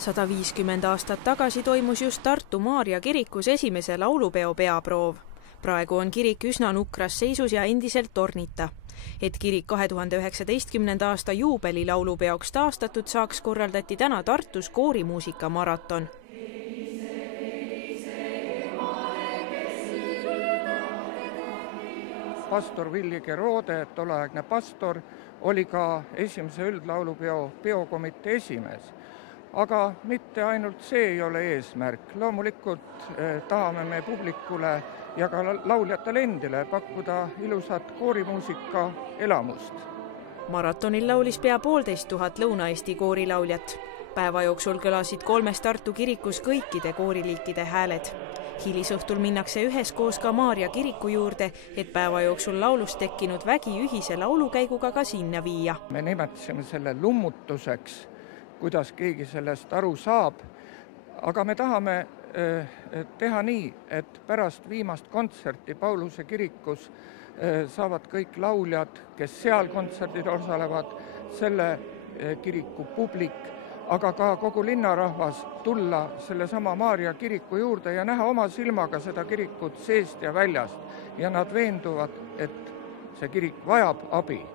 150 aastat tagasi toimus just Tartu Maarja kirikus esimese laulupeo peaproov. Praegu on kirik üsna nukras seisus ja endiselt tornita. Et kirik 2019. aasta juubeli laulupeoks taastatud saaks, korraldati täna Tartus koorimuusika maraton. Pastor Villi Gerode, tolleaegne pastor, oli ka esimese üldlaulupeo peokomitee esimees. Aga mitte ainult see ei ole eesmärk. Loomulikult tahame me publikule ja ka lauljatele endile pakkuda ilusat koorimuusika elamust. Maratonil laulis pea 1500 Lõuna-Eesti koorilauljat. Päeva jooksul kõlasid 3 Tartu kirikus kõikide kooriliikide hääled. Hilisõhtul minnakse üheskoos ka Maarja kiriku juurde, et päeva jooksul laulust tekkinud vägi ühise laulukäiguga ka sinna viia. Me nimetasime selle lummutuseks, kuidas keegi sellest aru saab, aga me tahame teha nii, et pärast viimast kontserti Pauluse kirikus saavad kõik lauljad, kes seal kontserdil osalevad, selle kiriku publik, aga ka kogu linnarahvas tulla sellesama Maarja kiriku juurde ja näha oma silmaga seda kirikut seest ja väljast. Ja nad veenduvad, et see kirik vajab abi.